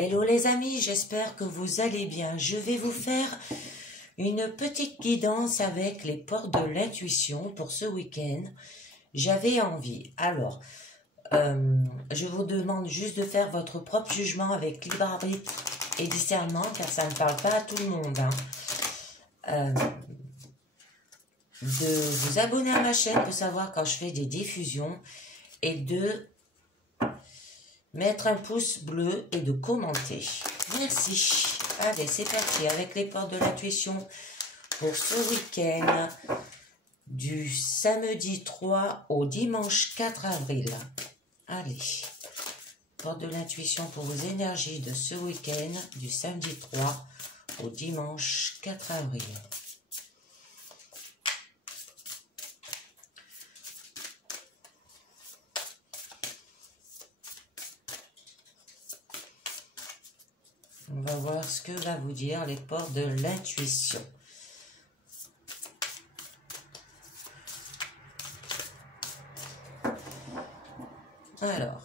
Hello les amis, j'espère que vous allez bien. Je vais vous faire une petite guidance avec les portes de l'intuition pour ce week-end. J'avais envie. Alors, je vous demande juste de faire votre propre jugement avec libre arbitre et discernement, car ça ne parle pas à tout le monde. De vous abonner à ma chaîne pour savoir quand je fais des diffusions et de mettre un pouce bleu et de commenter. Merci. Allez, c'est parti avec les portes de l'intuition pour ce week-end du samedi 3 au dimanche 4 avril. Allez, porte de l'intuition pour vos énergies de ce week-end du samedi 3 au dimanche 4 avril. On va voir ce que va vous dire les portes de l'intuition. Alors,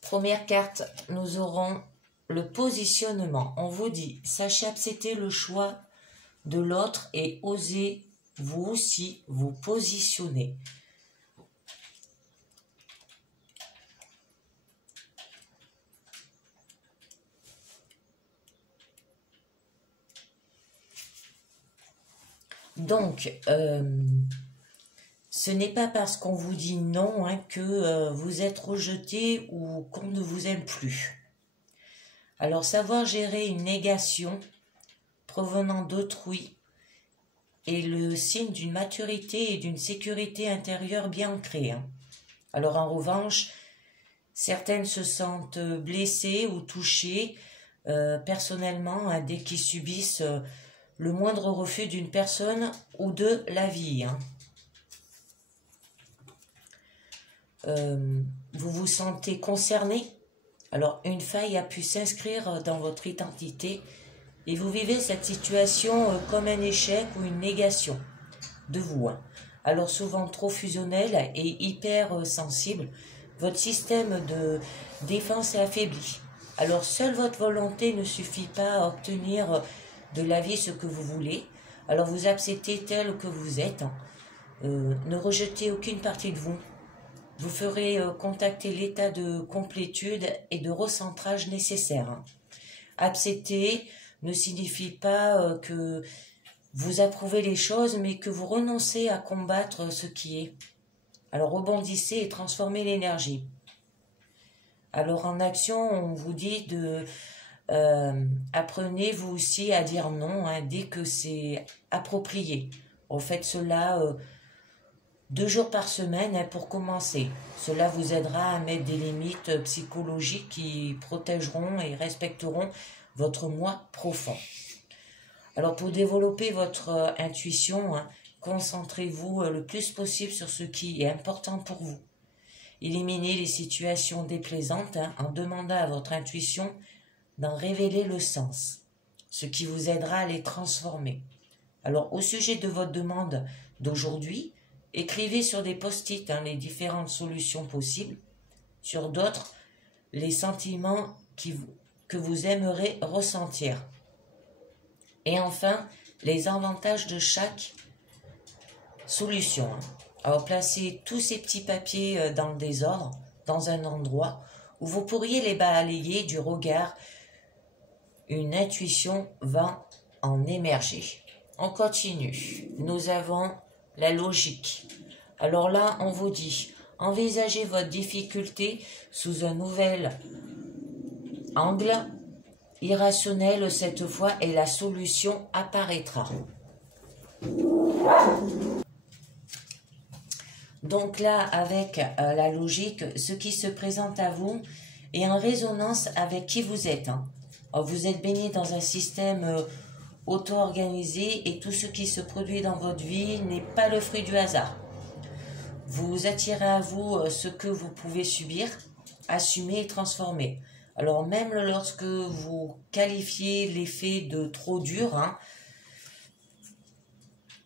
première carte, nous aurons le positionnement. On vous dit, sachez accepter le choix de l'autre et osez vous aussi vous positionner. Donc, ce n'est pas parce qu'on vous dit non que vous êtes rejeté ou qu'on ne vous aime plus. Alors, savoir gérer une négation provenant d'autrui est le signe d'une maturité et d'une sécurité intérieure bien ancrée. Alors, en revanche, certaines se sentent blessées ou touchées personnellement dès qu'ils subissent le moindre refus d'une personne ou de la vie. Vous vous sentez concerné. Alors, une faille a pu s'inscrire dans votre identité et vous vivez cette situation comme un échec ou une négation de vous. Alors, souvent trop fusionnel et hyper sensible, votre système de défense est affaibli. Alors, seule votre volonté ne suffit pas à obtenir de la vie ce que vous voulez. Alors, vous acceptez tel que vous êtes. Ne rejetez aucune partie de vous. Vous ferez contacter l'état de complétude et de recentrage nécessaire. Accepter ne signifie pas que vous approuvez les choses, mais que vous renoncez à combattre ce qui est. Alors rebondissez et transformez l'énergie. Alors en action, on vous dit de apprenez vous aussi à dire non dès que c'est approprié. Faites cela 2 jours par semaine pour commencer. Cela vous aidera à mettre des limites psychologiques qui protégeront et respecteront votre moi profond. Alors pour développer votre intuition, concentrez-vous le plus possible sur ce qui est important pour vous. Éliminez les situations déplaisantes en demandant à votre intuition d'en révéler le sens, ce qui vous aidera à les transformer. Alors au sujet de votre demande d'aujourd'hui, écrivez sur des post-it les différentes solutions possibles, sur d'autres, les sentiments que vous aimerez ressentir. Et enfin, les avantages de chaque solution. Alors, placez tous ces petits papiers dans le désordre, dans un endroit où vous pourriez les balayer du regard. Une intuition va en émerger. On continue. Nous avons la logique. Alors là, on vous dit, envisagez votre difficulté sous un nouvel angle, irrationnel cette fois, et la solution apparaîtra. Donc là, avec la logique, ce qui se présente à vous est en résonance avec qui vous êtes. Alors, vous êtes baigné dans un système auto-organisé et tout ce qui se produit dans votre vie n'est pas le fruit du hasard. Vous attirez à vous ce que vous pouvez subir, assumer et transformer. Alors même lorsque vous qualifiez l'effet de trop dur,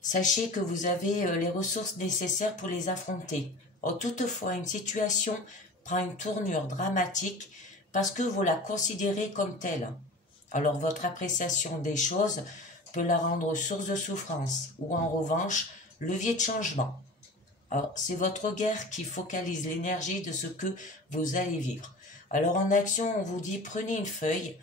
sachez que vous avez les ressources nécessaires pour les affronter. Toutefois, une situation prend une tournure dramatique parce que vous la considérez comme telle. Alors votre appréciation des choses peut la rendre source de souffrance ou en revanche levier de changement. Alors c'est votre regard qui focalise l'énergie de ce que vous allez vivre. Alors en action, on vous dit prenez une feuille,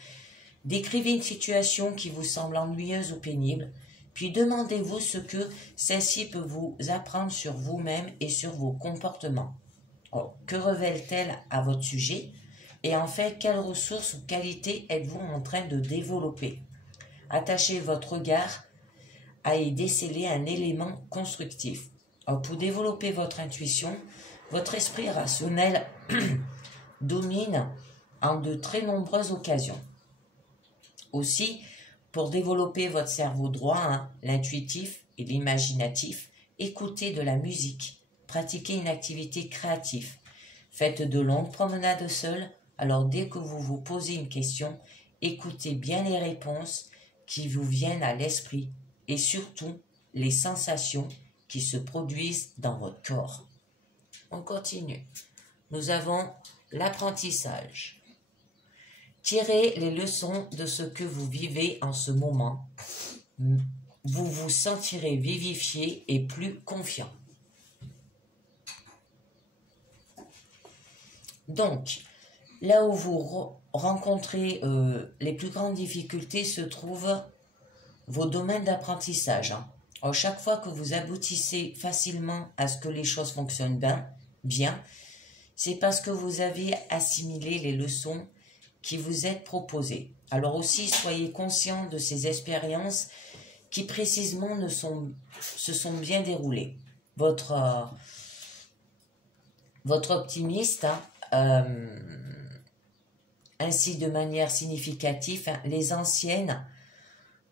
décrivez une situation qui vous semble ennuyeuse ou pénible, puis demandez-vous ce que celle-ci peut vous apprendre sur vous-même et sur vos comportements. Alors, que révèle-t-elle à votre sujet? Et en fait, quelles ressources ou qualités êtes-vous en train de développer? Attachez votre regard à y déceler un élément constructif. Alors, pour développer votre intuition, votre esprit rationnel domine en de très nombreuses occasions. Aussi, pour développer votre cerveau droit, l'intuitif et l'imaginatif, écoutez de la musique, pratiquez une activité créative, faites de longues promenades seules. Alors dès que vous vous posez une question, écoutez bien les réponses qui vous viennent à l'esprit et surtout les sensations qui se produisent dans votre corps. On continue. Nous avons l'apprentissage. Tirez les leçons de ce que vous vivez en ce moment. Vous vous sentirez vivifié et plus confiant. Donc, là où vous rencontrez les plus grandes difficultés se trouvent vos domaines d'apprentissage. Alors, chaque fois que vous aboutissez facilement à ce que les choses fonctionnent bien, c'est parce que vous avez assimilé les leçons qui vous êtes proposées. Alors aussi, soyez conscient de ces expériences qui précisément se sont bien déroulées. Votre optimiste, ainsi de manière significative, les anciennes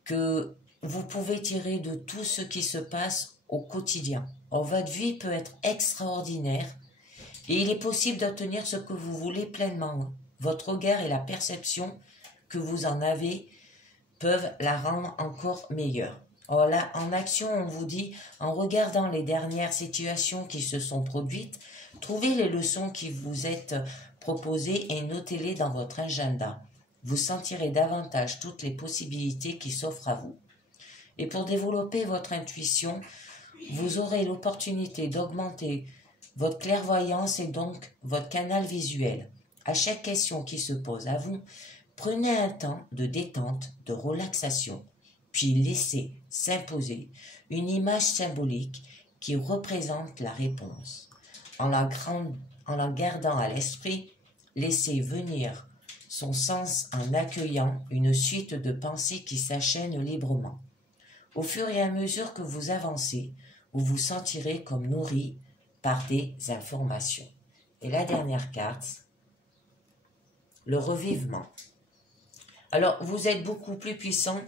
que vous pouvez tirer de tout ce qui se passe au quotidien. Or, votre vie peut être extraordinaire et il est possible d'obtenir ce que vous voulez pleinement. Votre regard et la perception que vous en avez peuvent la rendre encore meilleure. Or là, en action, on vous dit, en regardant les dernières situations qui se sont produites, trouvez les leçons qui vous êtes proposées et notez-les dans votre agenda. Vous sentirez davantage toutes les possibilités qui s'offrent à vous. Et pour développer votre intuition, vous aurez l'opportunité d'augmenter votre clairvoyance et donc votre canal visuel. À chaque question qui se pose à vous, prenez un temps de détente, de relaxation, puis laissez s'imposer une image symbolique qui représente la réponse. En la gardant à l'esprit, laissez venir son sens en accueillant une suite de pensées qui s'enchaînent librement. Au fur et à mesure que vous avancez, vous vous sentirez comme nourri par des informations. Et la dernière carte, le revivement. Alors, vous êtes beaucoup plus puissant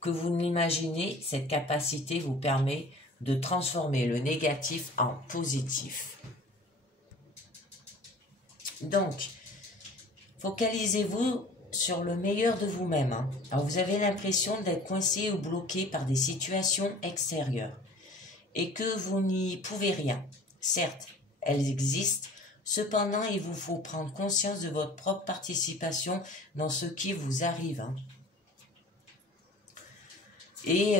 que vous ne l'imaginez. Cette capacité vous permet de transformer le négatif en positif. Donc, focalisez-vous sur le meilleur de vous-même. Alors, vous avez l'impression d'être coincé ou bloqué par des situations extérieures et que vous n'y pouvez rien. Certes, elles existent. Cependant, il vous faut prendre conscience de votre propre participation dans ce qui vous arrive. Et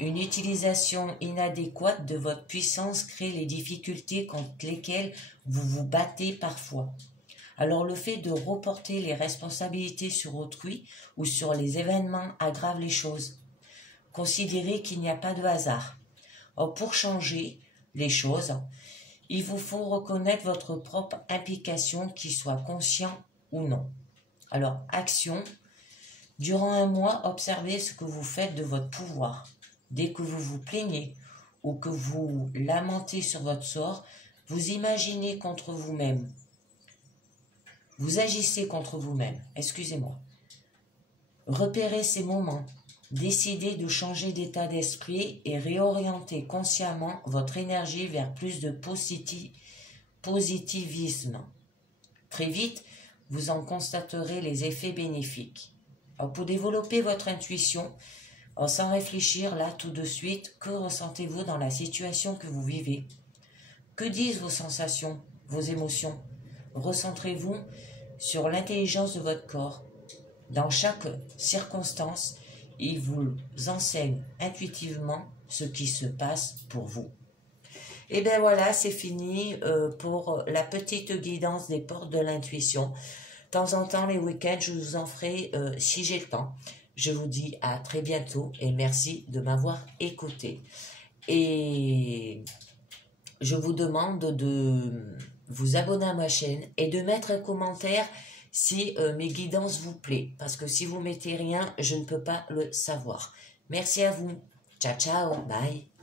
une utilisation inadéquate de votre puissance crée les difficultés contre lesquelles vous vous battez parfois. Alors le fait de reporter les responsabilités sur autrui ou sur les événements aggrave les choses. Considérez qu'il n'y a pas de hasard. Or, pour changer les choses, il vous faut reconnaître votre propre implication, qu'il soit conscient ou non. Alors, action. Durant un mois, observez ce que vous faites de votre pouvoir. Dès que vous vous plaignez ou que vous lamentez sur votre sort, vous imaginez contre vous-même. Vous agissez contre vous-même, excusez-moi. Repérez ces moments. Décidez de changer d'état d'esprit et réorientez consciemment votre énergie vers plus de positivisme. Très vite, vous en constaterez les effets bénéfiques. Alors, pour développer votre intuition, sans réfléchir là tout de suite, que ressentez-vous dans la situation que vous vivez? Que disent vos sensations? vos émotions. Recentrez-vous sur l'intelligence de votre corps. Dans chaque circonstance, il vous enseigne intuitivement ce qui se passe pour vous. Et bien voilà, c'est fini pour la petite guidance des portes de l'intuition. De temps en temps, les week-ends, je vous en ferai si j'ai le temps. Je vous dis à très bientôt et merci de m'avoir écouté. Et je vous demande de vous abonner à ma chaîne et de mettre un commentaire si mes guidances vous plaisent. Parce que si vous mettez rien, je ne peux pas le savoir. Merci à vous. Ciao, ciao. Bye.